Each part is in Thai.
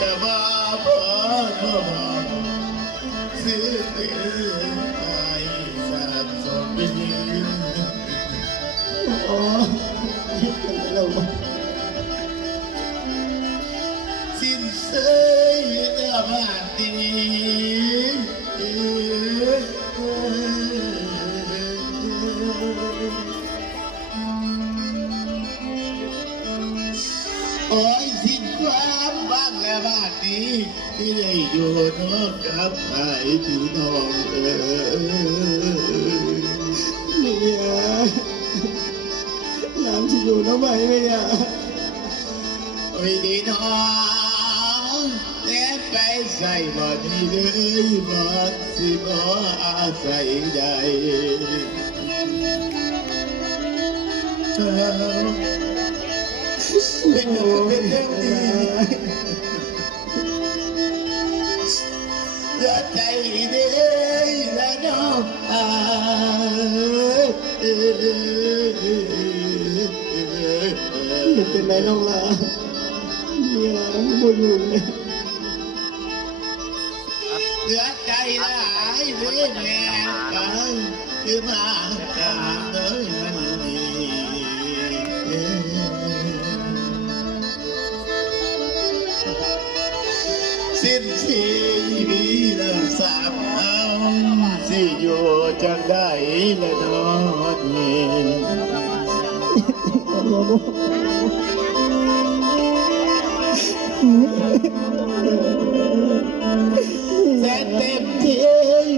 จะมาพอทบซื้อไปสาบสมบินโอ้ยเราสิ้นเสยเนื้อบ้านดีโอ้ยสิ้นความบ้างและบ้านนี้ที่ได้อยู่นอกกับไอ้พี่น้องเนี่ยน้ำจะอยู่แล้วไหมเนี่ยโอ้ยดีน้องแล้ไปใส่บ่อนี้เลยบ่สิบ่อาศัยใดเป็นเรื่องดีอย่าใจเด้ละน้องมันเป็นไรน้องล่ะเนี่ยไม่อยู่เลยเหลือใจหลายหรือแม่กันคือมาตามเลยมันดีสิ้นชีวิตเริ่มสาบเอาสิอยู่จังได้ละนอนแสนเต็มที่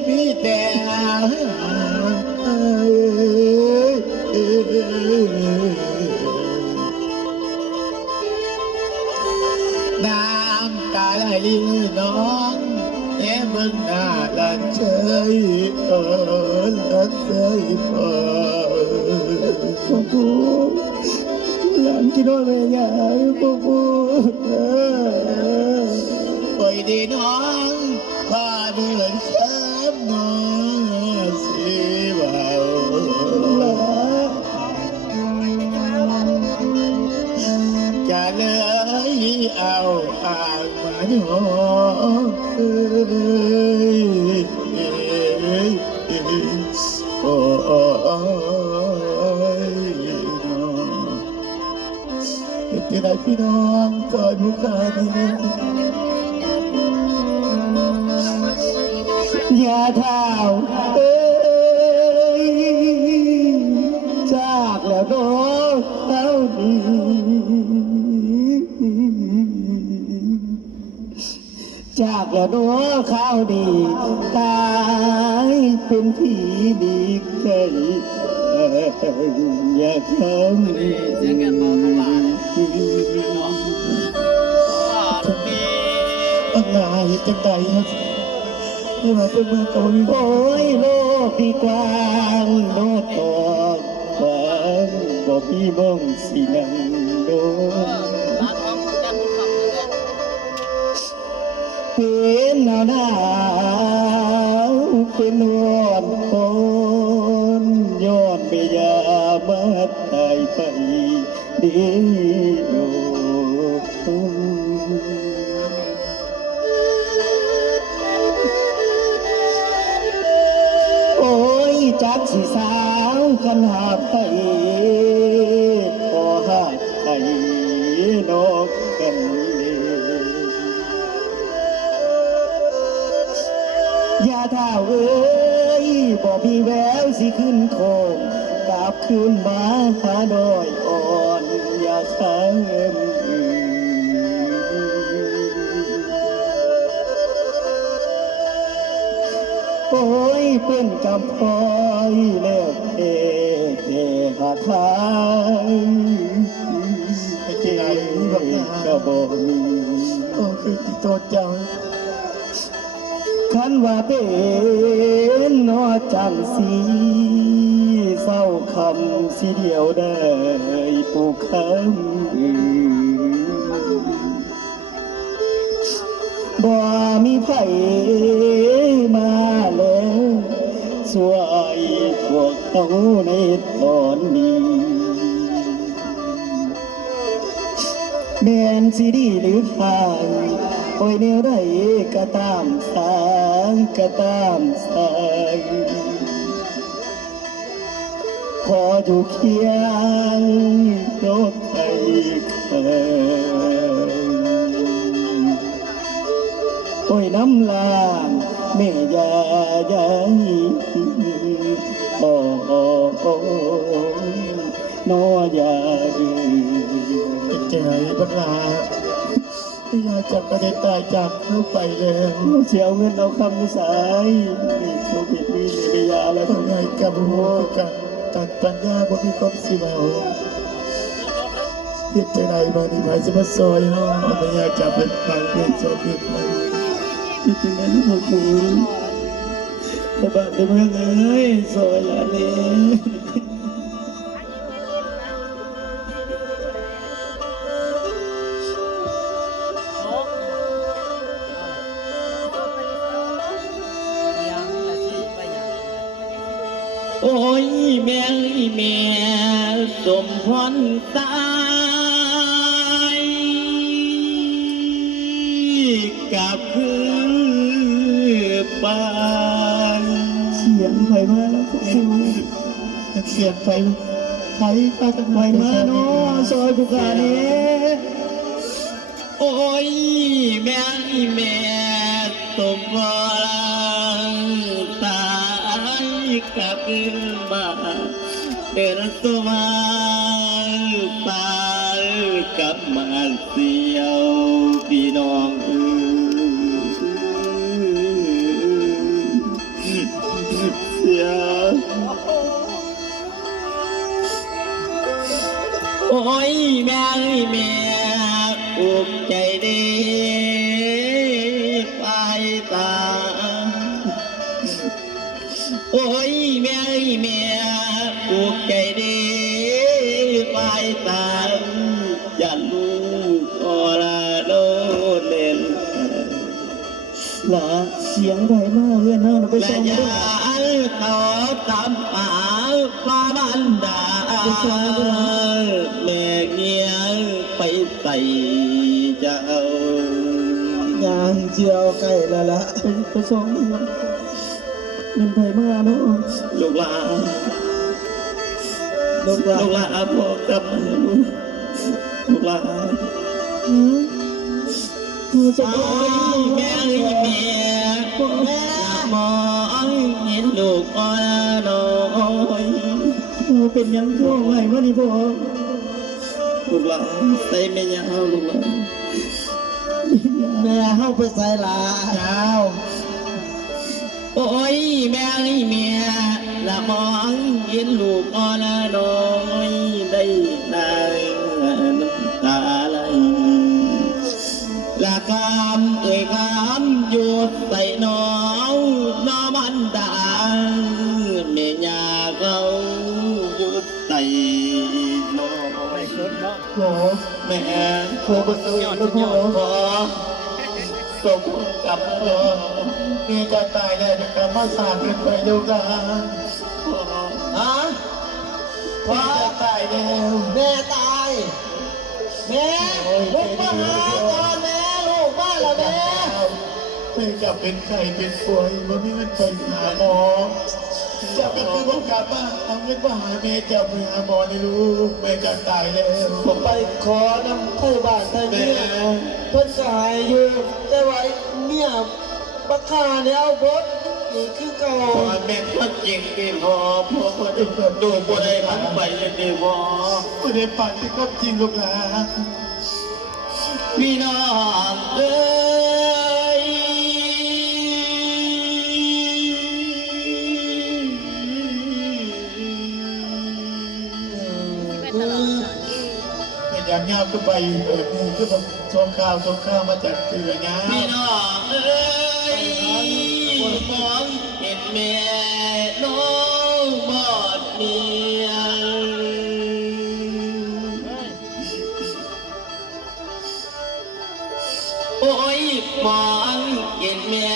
มีแต่น้ำตาไหลน้องแอบเบิ่งหน้าลันเฉยลันเฉยพอพ่อปู่หลานกินว่าแม่ยายพ่อปู่ปล่อยดีน้องพาเบื่อช้ำน้องสิเบาจะเลยเอาอ่างมาหยอโอ้ยที่ไหนพี่น้องเกิดมุขดีอย่าเท้าจากแล้วน้องเท่าดีจากแล้วน้องข้าวดีตายเป็นผีดีเคยอย่าทำเสียงแกนบอกทั้งหลายอะไรจังใดครับนี่มาเป็นเมืองเกาหลีโอ้ยโลกดีกว้างโลกตอกกว้างบ่มีมองสินังโดเป็นหนาวหนาวเป็นนวลคนย้อนเบียมาตายไปเดียวโอ้ยจักสิสาวขันหาไปขอหาไปนอกกันอย่าท่าเอ้ยบ่มีแววสิขึ้นโคงกลับคืนมาหาดอยอ่อนอย่าค้างโอ้ยเป็นกำพร้อยเลิกเทหาทางเจ้ากระบอกมีก็คือที่ตัวเจ้าคันว่าเป็นนอจังสีเศร้าคำสีเดียวได้ปูคำบ่มีไผมาแล้วช่วยพวกเขาในตอนนี้ แม่นสิดีหรือไผ ข้างโอ้ยแนวใดก็ตามสางก็ตามสางขออยู่เคียงรถไฟเคยโอ้ยน้ำลางแม่ยาใหญ่โอ้โอ้โอ้นอยาดี เป็นใจบังลาที่อยากจับประเด็นตายจากเข้าไปแล้ว เสียเงินเอาคำสายมีโควิดมีเนยาแล้ว ต้องไงกับหัวกันตัดปัญญาบนมีความสิเมาเฮ็ดใจไหนมานี่หมายจะมาซอยเนาะไม่อยากจับเป็นฟังเป็นซอยเป็นไป ที่จริงแล้วพ่อคุณแต่บ้านแต่เมืองเอ้ยซอยละเลย ยังละสิไปยัง โอ้ยแม่แม่สมพรตายกับคือปานเสียงไฟมาแล้วพวกคุณ เสียงไฟไฟพากัน ไฟมาเนาะซอยบุกาเนี้โอ้ยแม่แม่สมพรตายกับคือมาเดินตัวมาตายกับมาเสียวพี่น้องเสียโอ้ยแม่แม่อุกใจดีไปตาโอ้ยแม่แม่อุกใจดีไปตาอย่าลูกอลาโดเล่นละเสียงไทยมากเพื่อนนะไปส่งด้วยเขาตามหาฟ้าบันดาแม่เงียไปใส่เจ้ายางเจียวใกล้แล้วละไปส่งมันไทยมากเนาะลูกหลานลูกหลานพ่อกลับมาลูกหลานพ่อจะไปแม่แม่มองเห็นลูกอ่อนน้อยเป็นยังพ่อไงวะนี่พ่อลูกหลานใส่แม่ยาวลูกหลานแม่เข้าไปใส่หลายาวโอ้ยแม่แม่ละมองเห็นลูกอ่อนน้อยได้น้ำตาไหลละคำคำหยุดใส่น้องน้อมันดาแม่ยาเขาหยุดใส่น้อง ไปชุดเนาะ โอ้แม่โคประตูลูกพ่อสมกับพ่อมีจะตายแล้วจะกลับมาสานกันไปดูกันฮะพ่อจะตายแล้วแม่ตายแม่ลูกมาหาตอนแม่ลูกมาแล้วแม่แม่จะเป็นไข้เป็นป่วยว่าไม่เงินไปหาหมอจะเป็นคือผมกลับบ้านเอาเงินมาหาแม่จะไปหาหมอในลูกแม่จะตายแล้วผมไปขอนำไทยบ้านไทยเมียเพิ่นก็หายอยู่แต่ว่าเมียบักขาเนี่ยเอาบดนี่คือเก่าแม่ก็จริงดีพอพ่อได้เกิดดูบ่ได้พันไปยังดีพอบ่ได้ปันที่ก็จริงลูกหลานพี่น้องเอ้ย ไปตลอด เป็นอย่างเงาขึ้นไปนี่คือผมชมข่าวมาจากเตือนงาพี่น้องเอ้ยมองเห็นแม่น้องบอดเมียโอ้ยมองเห็นแม่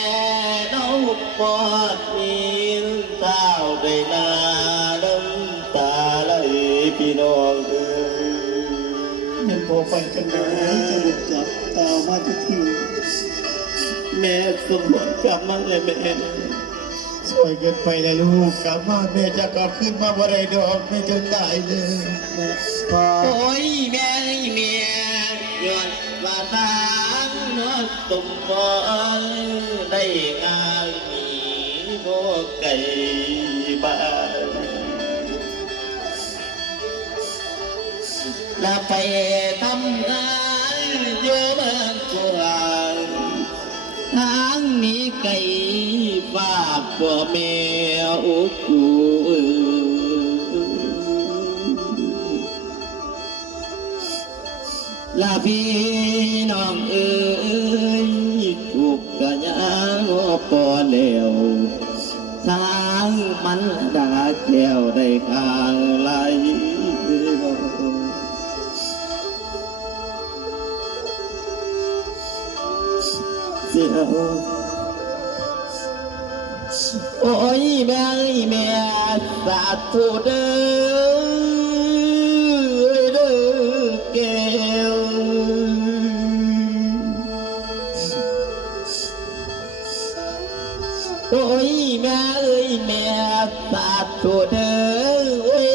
น้องบอดเมียเท้าได้นาน้ำตาไหลพี่น้องเอ้ย เป็นโบไปกันเลยจะหลุดจับตาม มาทุกที แม่สมบูรณ์กลับมาเลยแม่ช่วยกันไปนะลูกกลับมาแม่จะกลับขึ้นมาบ่ได้ดอกแม่จะตายเลย แม่พ่อ โอ้ยแม่แม่ย้อนว่าทางนอสมบูรณ์ได้งานมีโบไก่บ้านและไปทำงานอยู่เมืองกวางทางนี้ไก่ฝากพ่อแม่อุกูลาพี่น้องเอ๋ยถูกกะยางปอแล้วทางมันดาแก้วได้ข้างไหลเสียวโอ้ยแม่แม่สาธุเด้อแก้วโอ้ยแม่แม่สาธุเด้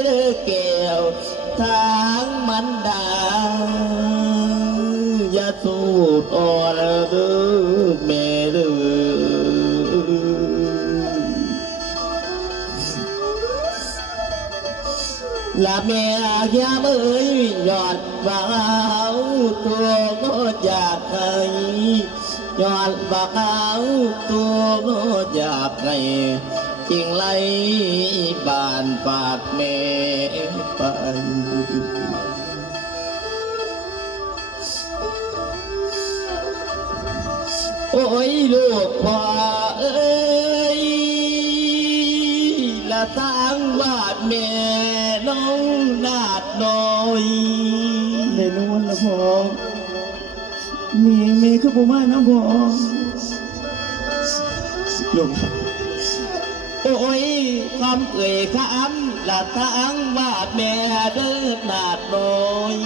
อแก้วทางมันดาอย่าสูดอ่อนเด้อแม่เด้อลาแม่ยามเอ้ยยอดบ่าวตัวก็อยากให้ยอดบ่าวตัวก็อยากให้จริงไรบ้านฝากแม่ไปโอ้ยลูกพ่อเอ้ยละทางวาดแม่น้องนาดน้อย ได้นวลละพ่อแม่คือบ่มานะพ่อ ลูกครับโอ้ยคำเอ่ยคำละทางวาดแม่เดินนาดน้อย